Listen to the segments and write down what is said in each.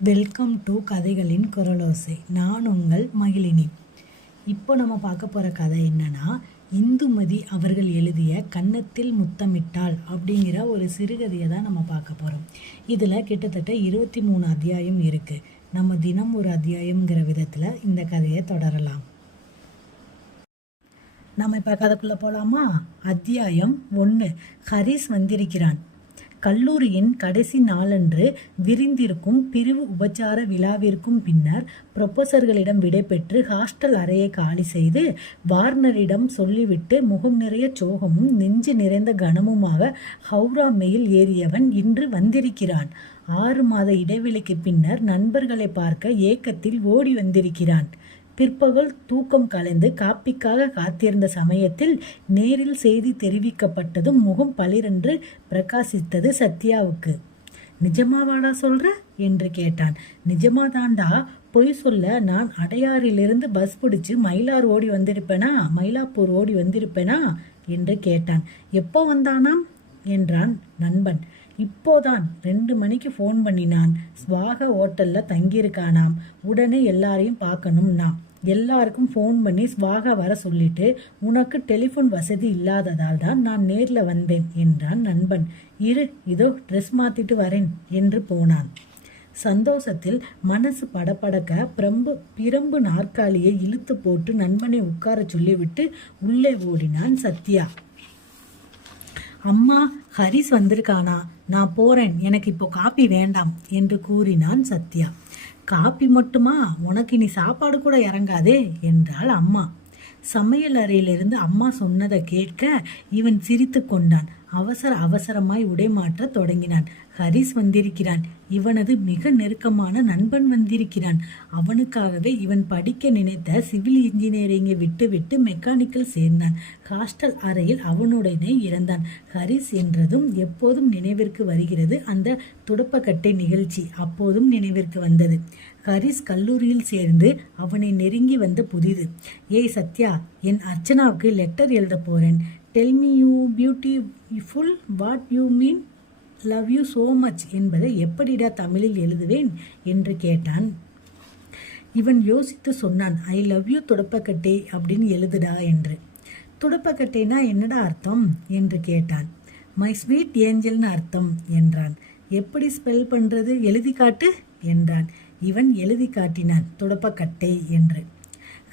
Welcome to கதைகளின் குரலோசை. நான் உங்கள் மகிழினி. இப்போ நம்ம பார்க்க போகிற கதை என்னன்னா இந்துமதி அவர்கள் எழுதிய கன்னத்தில் முத்தமிட்டாள் அப்படிங்கிற ஒரு சிறுகதையை தான் நம்ம பார்க்க போகிறோம் இதில் கிட்டத்தட்ட இருபத்தி மூணு அத்தியாயம் இருக்குது நம்ம தினம் ஒரு அத்தியாயம்ங்கிற விதத்தில் இந்த கதையை தொடரலாம். நம்ம இப்போ கதைக்குள்ளே போகலாமா அத்தியாயம் ஒன்று ஹரிஸ் வந்திருக்கிறான். கல்லூரியின் கடைசி நாளன்று விரிந்திருக்கும் பிரிவு உபச்சார விழாவிற்கும் பின்னர் ப்ரொஃபஸர்களிடம் விடைபெற்று ஹாஸ்டல் அறையை காலி செய்து வார்னரிடம் சொல்லிவிட்டு முகம் நிறைய சோகமும் நெஞ்சு நிறைந்த கனமுமாக ஹவுரா மெயில் ஏறியவன் இன்று வந்திருக்கிறான். ஆறு மாத இடைவெளிக்கு பின்னர் நண்பர்களை பார்க்க ஏக்கத்தில் ஓடி வந்திருக்கிறான். பிற்பகல் தூக்கம் கலைந்து காப்பிக்காக காத்திருந்த சமயத்தில் நேரில் செய்தி தெரிவிக்கப்பட்டதும் முகம் பளிரென்று பிரகாசித்தது சத்யாவுக்கு. நிஜமாவாடா சொல்ற? என்று கேட்டான். நிஜமாதாண்டா பொய் சொல்ல நான் அடையாறிலிருந்து பஸ் பிடிச்சு மயிலார் ஓடி வந்திருப்பேனா? மயிலாப்பூர் ஓடி வந்திருப்பேனா? என்று கேட்டான். எப்போ வந்தானாம்? என்றான் நண்பன். இப்போதான் ரெண்டு மணிக்கு ஃபோன் பண்ணினான். ஸ்வாக ஹோட்டலில் தங்கியிருக்கானாம். உடனே எல்லாரையும் பார்க்கணும்னா எல்லாருக்கும் ஃபோன் பண்ணி ஸ்வாக வர சொல்லிட்டு உனக்கு டெலிஃபோன் வசதி இல்லாததால் தான் நான் நேரில் வந்தேன் என்றான் நண்பன். இரு இதோ ட்ரெஸ் மாற்றிட்டு வரேன் என்று போனான். சந்தோஷத்தில் மனசு படபடக்க பிரம்பு பிரம்பு நாற்காலியை இழுத்து போட்டு நண்பனை உட்கார சொல்லிவிட்டு உள்ளே ஓடினான் சத்யா. அம்மா ஹரிஸ் வந்திருக்கானா? நான் போறேன். எனக்கு இப்போ காப்பி வேண்டாம் என்று கூறினான் சத்யா. காப்பி மட்டுமா? உனக்கு இனி சாப்பாடு கூட இறங்காதே என்றாள் அம்மா. சமையல் அறையிலிருந்து அம்மா சொன்னதை கேட்க இவன் சிரித்து கொண்டான். அவசர அவசரமாய் உடைமாற்ற தொடங்கினான். ஹரிஸ் வந்திருக்கிறான். இவனது மிக நெருக்கமான நண்பன் வந்திருக்கிறான். அவனுக்காகவே இவன் படிக்க நினைத்த சிவில் இன்ஜினியரிங்கை விட்டு விட்டு மெக்கானிக்கல் சேர்ந்தான். ஹாஸ்டல் அறையில் அவனுடனே இறந்தான். ஹரிஸ் என்றதும் எப்போதும் நினைவிற்கு வருகிறது. அந்த துடுப்பக்கட்டை நிகழ்ச்சி அப்போதும் நினைவிற்கு வந்தது. ஹரிஸ் கல்லூரியில் சேர்ந்து அவனை நெருங்கி வந்த புதிது. ஏய் சத்யா என் அர்ச்சனாவுக்கு லெட்டர் எழுத போறேன். Tell me you beautiful what you mean love you so much என்பதை எப்படிடா தமிழில் எழுதுவேன் என்று கேட்டான். இவன் யோசித்து சொன்னான் ஐ லவ் யூ துடப்பக்கட்டை அப்படின்னு எழுதுடா என்று. துடப்பக்கட்டைனா என்னடா அர்த்தம் என்று கேட்டான். மை ஸ்வீட் ஏஞ்சல்னு அர்த்தம் என்றான். எப்படி ஸ்பெல் பண்ணுறது எழுதி காட்டு என்றான். இவன் எழுதி காட்டினான் துடப்பக்கட்டை என்று.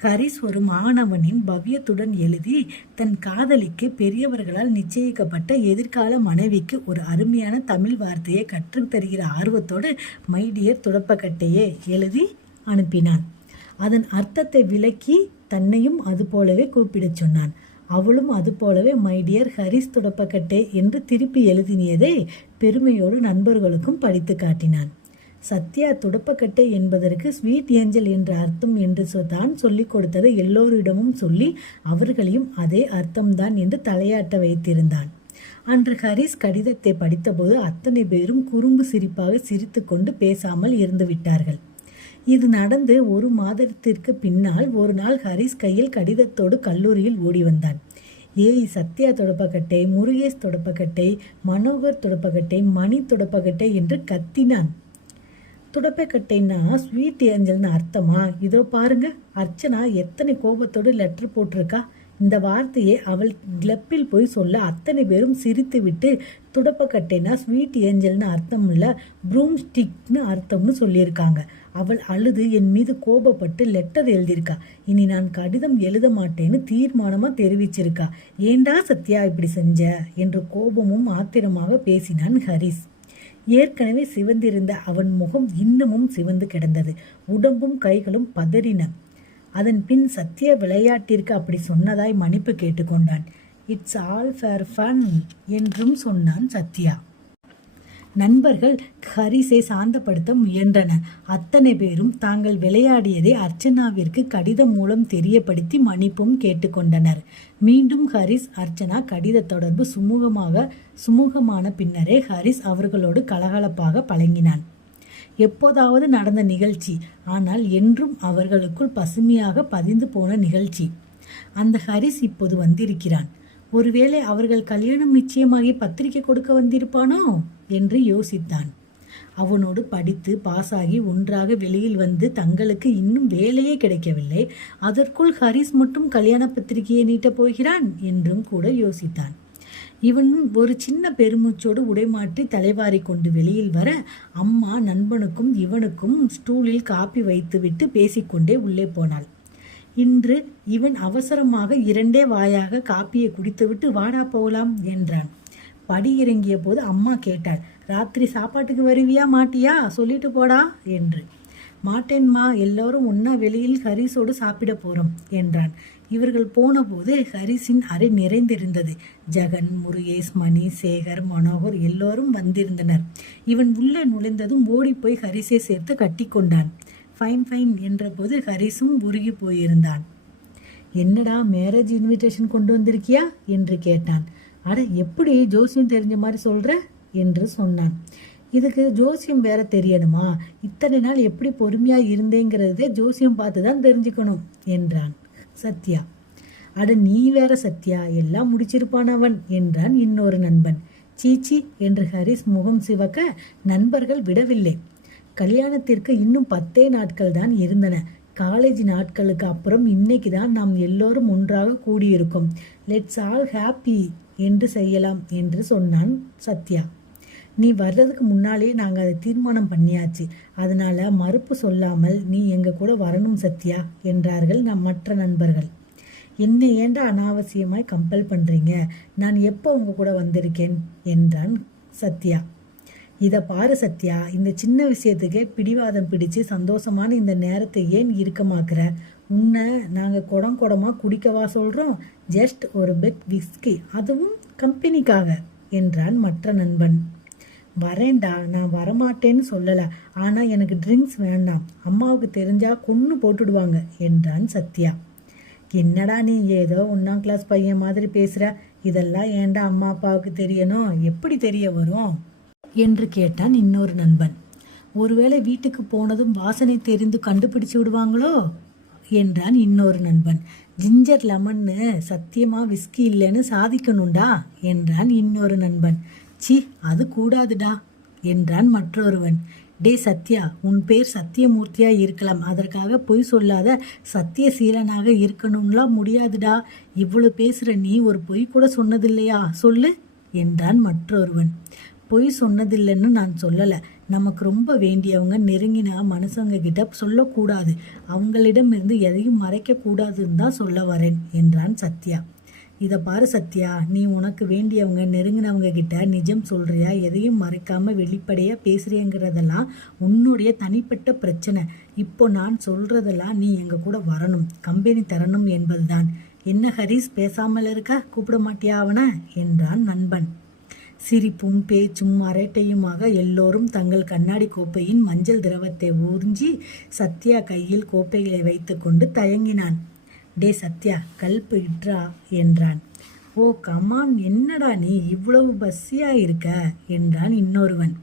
ஹரிஸ் ஒரு மாணவனின் பவ்யத்துடன் எழுதி தன் காதலிக்கு பெரியவர்களால் நிச்சயிக்கப்பட்ட எதிர்கால மனைவிக்கு ஒரு அருமையான தமிழ் வார்த்தையை கற்றுத் தருகிற ஆர்வத்தோடு மைடியர் துடப்பக்கட்டையே எழுதி அனுப்பினான். அதன் அர்த்தத்தை விளக்கி தன்னையும் அது போலவே கூப்பிடச் சொன்னான். அவளும் அது போலவே மைடியர் ஹரிஸ் துடப்பக்கட்டே என்று திருப்பி எழுதினியதை பெருமையோடு நண்பர்களுக்கும் படித்து காட்டினான். சத்யா துடப்பக்கட்டை என்பதற்கு ஸ்வீட் ஏஞ்சல் என்ற அர்த்தம் என்று சொ- தான் சொல்லிக் கொடுத்ததை எல்லோரிடமும் சொல்லி அவர்களையும் அதே அர்த்தம்தான் என்று தலையாட்ட வைத்திருந்தான். அன்று ஹரிஸ் கடிதத்தை படித்தபோது அத்தனை பேரும் குறும்பு சிரிப்பாக சிரித்துக்கொண்டு பேசாமல் இருந்து விட்டார்கள். இது நடந்து ஒரு மாதத்திற்கு பின்னால் ஒரு நாள் ஹரிஸ் கையில் கடிதத்தோடு கல்லூரியில் ஓடி வந்தான். ஏய் சத்யா தொடப்பக்கட்டை முருகேஷ் தொடப்பக்கட்டை மனோகர் தொடப்பக்கட்டை மணி தொடப்பக்கட்டை என்று கத்தினான். துடப்பக்கட்டைன்னா ஸ்வீட் ஏஞ்சல்னு அர்த்தமா? இதோ பாருங்க அர்ச்சனா எத்தனை கோபத்தோடு லெட்டர் போட்டிருக்கா? இந்த வார்த்தையை அவள் கிளப்பில் போய் சொல்ல அத்தனை பேரும் சிரித்து விட்டு துடப்பக்கட்டைனா ஸ்வீட் ஏஞ்சல்னு அர்த்தம் இல்லை ப்ரூம் ஸ்டிக்னு அர்த்தம்னு சொல்லியிருக்காங்க. அவள் அழுது என் மீது கோபப்பட்டு லெட்டர் எழுதியிருக்கா. இனி நான் கடிதம் எழுத மாட்டேன்னு தீர்மானமாக தெரிவிச்சிருக்கா. ஏண்டா சத்யா இப்படி செஞ்ச? என்று கோபமும் ஆத்திரமாக பேசினான் ஹரிஸ். ஏற்கனவே சிவந்திருந்த அவன் முகம் இன்னமும் சிவந்து கிடந்தது. உடம்பும் கைகளும் பதறின. அதன் பின் சத்திய விளையாட்டிற்கு அப்படி சொன்னதாய் மன்னிப்பு கேட்டுக்கொண்டான். இட்ஸ் ஆல் ஃபேர் ஃபன் என்றும் சொன்னான் சத்யா. நண்பர்கள் ஹரிஸை சாந்தப்படுத்த முயன்றனர். அத்தனை பேரும் தாங்கள் விளையாடியதை அர்ச்சனாவிற்கு கடிதம் மூலம் தெரியப்படுத்தி மன்னிப்பும் கேட்டுக்கொண்டனர். மீண்டும் ஹரிஸ் அர்ச்சனா கடித தொடர்பு சுமூகமாக சுமூகமான பின்னரே ஹரிஸ் அவர்களோடு கலகலப்பாக பழங்கினான் எப்போதாவது நடந்த நிகழ்ச்சி ஆனால் என்றும் அவர்களுக்குள் பசுமையாக பதிந்து போன நிகழ்ச்சி. அந்த ஹரிஸ் இப்போது வந்திருக்கிறான். ஒருவேளை அவர்கள் கல்யாணம் நிச்சயமாகி பத்திரிகை கொடுக்க வந்திருப்பானோ? என்று யோசித்தான். அவனோடு படித்து பாஸாகி ஒன்றாக வெளியில் வந்து தங்களுக்கு இன்னும் வேலையே கிடைக்கவில்லை. அதற்குள் ஹரிஸ் மட்டும் கல்யாண பத்திரிகையை நீட்டப் போகிறான் என்றும் கூட யோசித்தான். இவன் ஒரு சின்ன பெருமூச்சோடு உடைமாற்றி தலைவாரி கொண்டு வெளியில் வர அம்மா நண்பனுக்கும் இவனுக்கும் ஸ்டூலில் காப்பி வைத்துவிட்டு பேசிக்கொண்டே உள்ளே போனாள். இன்று இவன் அவசரமாக இரண்டே வாயாக காப்பியை குடித்துவிட்டு வாடா போகலாம் என்றான். படி இறங்கிய போது அம்மா கேட்டாள் ராத்திரி சாப்பாட்டுக்கு வருவியா மாட்டியா? சொல்லிட்டு போடா என்று. மாட்டேன்மா எல்லோரும் ஒன்றா வெளியில் ஹரிஸோடு சாப்பிட போகிறோம் என்றான். இவர்கள் போனபோது ஹரிஸின் அறை நிறைந்திருந்தது. ஜெகன் முருகேஷ் மணி சேகர் மனோகர் எல்லோரும் வந்திருந்தனர். இவன் உள்ளே நுழைந்ததும் ஓடிப்போய் ஹரிஸை சேர்த்து கட்டிக்கொண்டான் ஃபைன் ஃபைன் என்றபோது ஹரிஸும் உருகி போயிருந்தான். என்னடா மேரேஜ் இன்விடேஷன் கொண்டு வந்திருக்கியா? என்று கேட்டான். அட எப்படி ஜோசியம் தெரிஞ்ச மாதிரி சொல்கிற என்று சொன்னான். இதுக்கு ஜோசியம் வேற தெரியணுமா? இத்தனை நாள் எப்படி பொறுமையாக இருந்தேங்கிறதே ஜோசியம் பார்த்து தான் தெரிஞ்சுக்கணும் என்றான் சத்யா. அட நீ வேற சத்யா எல்லாம் முடிச்சிருப்பான் அவன் என்றான் இன்னொரு நண்பன். சீச்சி என்று ஹரிஸ் முகம் சிவக்க நண்பர்கள் விடவில்லை. கல்யாணத்திற்கு இன்னும் பத்தே நாட்கள் தான் இருந்தன. காலேஜ் நாட்களுக்கு அப்புறம் இன்னைக்கு தான் நாம் எல்லோரும் ஒன்றாக கூடியிருக்கோம். லெட்ஸ் ஆல் ஹாப்பி என்று செய்யலாம் என்று சொன்னான் சத்யா. நீ வர்றதுக்கு முன்னாலே நாங்கள் அதை தீர்மானம் பண்ணியாச்சு. அதனால மறுப்பு சொல்லாமல் நீ எங்க கூட வரணும் சத்யா என்றார்கள் நம் மற்ற நண்பர்கள். என்னை ஏன்டா அனாவசியமாய் கம்பல் பண்றீங்க? நான் எப்போ உங்க கூட வந்திருக்கேன்? என்றான் சத்யா. இதை பாரு சத்யா இந்த சின்ன விஷயத்துக்கே பிடிவாதம் பிடிச்சு சந்தோஷமான இந்த நேரத்தை ஏன் இறுக்கமாக்குற? உன்னை நாங்கள் குடம் குடமாக குடிக்கவா சொல்கிறோம் ஜஸ்ட் ஒரு பெட் விஸ்கி அதுவும் கம்பெனிக்காக என்றான் மற்ற நண்பன். வரேன்டா நான் வரமாட்டேன்னு சொல்லலை. ஆனால் எனக்கு ட்ரிங்க்ஸ் வேண்டாம். அம்மாவுக்கு தெரிஞ்சால் கொன்று போட்டுடுவாங்க என்றான் சத்யா. என்னடா நீ ஏதோ ஒன்றாம் கிளாஸ் பையன் மாதிரி பேசுகிற இதெல்லாம் ஏன்டா அம்மா அப்பாவுக்கு தெரியணும்? எப்படி தெரிய வரும்? என்று கேட்டான் இன்னொரு நண்பன். ஒருவேளை வீட்டுக்கு போனதும் வாசனை தெரிந்து கண்டுபிடிச்சு விடுவாங்களோ? என்றான் இன்னொரு நண்பன். ஜிஞ்சர் லெமன்னு சத்தியமா விஸ்கி இல்லைன்னு சாதிக்கணும்டா என்றான் இன்னொரு நண்பன். சி அது கூடாதுடா என்றான் மற்றொருவன். டே சத்யா உன் பேர் சத்தியமூர்த்தியா இருக்கலாம். அதற்காக பொய் சொல்லாத சத்தியசீலனாக இருக்கணும்லாம் முடியாதுடா. இவ்வளவு பேசுற நீ ஒரு பொய் கூட சொன்னதில்லையா? சொல்லு என்றான் மற்றொருவன். பொய் சொன்னதில்லைன்னு நான் சொல்லலை. நமக்கு ரொம்ப வேண்டியவங்க நெருங்கினா மனுஷங்க கிட்ட சொல்லக்கூடாது. அவங்களிடம் இருந்து எதையும் மறைக்கக்கூடாதுன்னு தான் சொல்ல வரேன் என்றான் சத்யா. இதை பாரு சத்யா நீ உனக்கு வேண்டியவங்க நெருங்கினவங்க கிட்ட நிஜம் சொல்றியா எதையும் மறைக்காம வெளிப்படையா பேசுறியங்கிறதெல்லாம் உன்னுடைய தனிப்பட்ட பிரச்சனை. இப்போ நான் சொல்றதெல்லாம் நீ எங்க கூட வரணும் கம்பெனி தரணும் என்பதுதான். என்ன ஹரிஸ் பேசாமல் இருக்க? கூப்பிட மாட்டியா அவன? என்றான் நண்பன். சிரிப்பும் பேச்சும் அரட்டையுமாக எல்லோரும் தங்கள் கண்ணாடி கோப்பையின் மஞ்சள் திரவத்தை ஊர்ஞ்சி சத்யா கையில் கோப்பைகளை வைத்துக்கொண்டு தயங்கினான். டே சத்யா கல்பு இட்ரா என்றான். ஓ கமான் என்னடா நீ இவ்வளவு பஸ்ஸியா இருக்க? என்றான் இன்னொருவன்.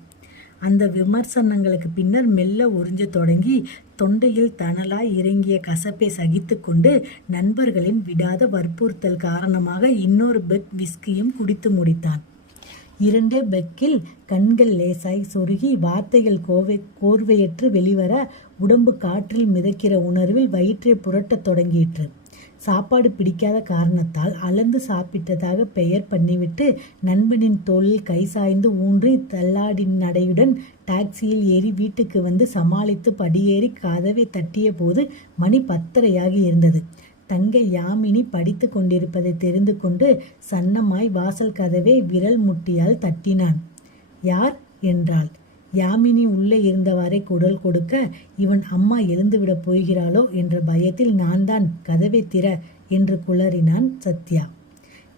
அந்த விமர்சனங்களுக்கு பின்னர் மெல்ல உறிஞ்ச தொடங்கி தொண்டையில் தணலாய் இறங்கிய கசப்பை சகித்துக்கொண்டு நண்பர்களின் விடாத வற்புறுத்தல் காரணமாக இன்னொரு பெக் விஸ்கியும் குடித்து முடித்தான். இரண்டே பெக்கில் கண்கள் லேசாய் சொருகி வார்த்தைகள் கோவை கோர்வையற்று வெளிவர உடம்பு காற்றில் மிதக்கிற உணர்வில் வயிற்றை புரட்டத் தொடங்கிற்று. சாப்பாடு பிடிக்காத காரணத்தால் அளந்து சாப்பிட்டதாக பெயர் பண்ணிவிட்டு நண்பனின் தோளில் கை சாய்ந்து ஊன்றி தள்ளாடின் நடையுடன் டாக்ஸியில் ஏறி வீட்டுக்கு வந்து சமாளித்து படியேறி கதவை தட்டிய போது மணி பத்தரையாகி இருந்தது. தங்கை யாமினி படித்து கொண்டிருப்பதை தெரிந்து கொண்டு சன்னமாய் வாசல் கதவை விரல் முட்டியால் தட்டினான். யார்? என்றாள். யாமினி உள்ளே இருந்தவாறே குடல் கொடுக்க இவன் அம்மா எழுந்துவிடப் போகிறாளோ என்ற பயத்தில் நான் தான் கதவை திற என்று குளறினான் சத்யா.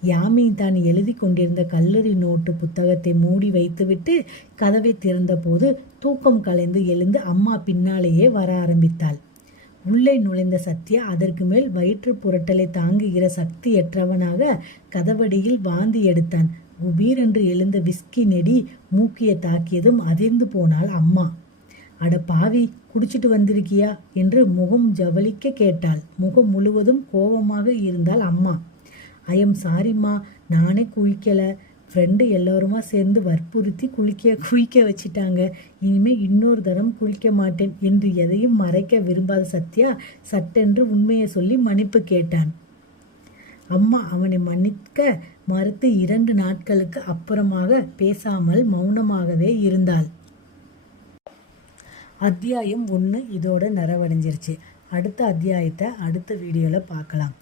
யாமினி தான் எழுதி கொண்டிருந்த கல்லூரி நோட்டு புத்தகத்தை மூடி வைத்துவிட்டு கதவை திறந்தபோது தூக்கம் கலைந்து எழுந்து அம்மா பின்னாலேயே வர ஆரம்பித்தாள். உள்ளே நுழைந்த சத்யா அதற்கு மேல் வயிற்று புரட்டலை தாங்குகிற சக்தியற்றவனாக கதவடியில் வாந்தி எடுத்தான். குபீரென்று எழுந்த விஸ்கி நெடி மூக்கிய தாக்கியதும் அதிர்ந்து போனாள் அம்மா. அட பாவி குடிச்சிட்டு வந்திருக்கியா? என்று முகம் ஜவலிக்க கேட்டாள். முகம் முழுவதும் கோபமாக இருந்தாள் அம்மா. ஐயம் சாரிம்மா நானே குளிக்கலை. ஃப்ரெண்டு எல்லோருமா சேர்ந்து வற்புறுத்தி குளிக்க குளிக்க வச்சிட்டாங்க. இனிமேல் இன்னொரு தரம் குளிக்க மாட்டேன் என்று எதையும் மறைக்க விரும்பாத சத்யா சட்டென்று உண்மையை சொல்லி மன்னிப்பு கேட்டான். அம்மா அவனை மன்னிக்க மறுத்து இரண்டு நாட்களுக்கு அப்புறமாக பேசாமல் மௌனமாகவே இருந்தாள். அத்தியாயம் ஒன்று இதோட நிறைவடைஞ்சிருச்சு. அடுத்த அத்தியாயத்தை அடுத்த வீடியோவில் பார்க்கலாம்.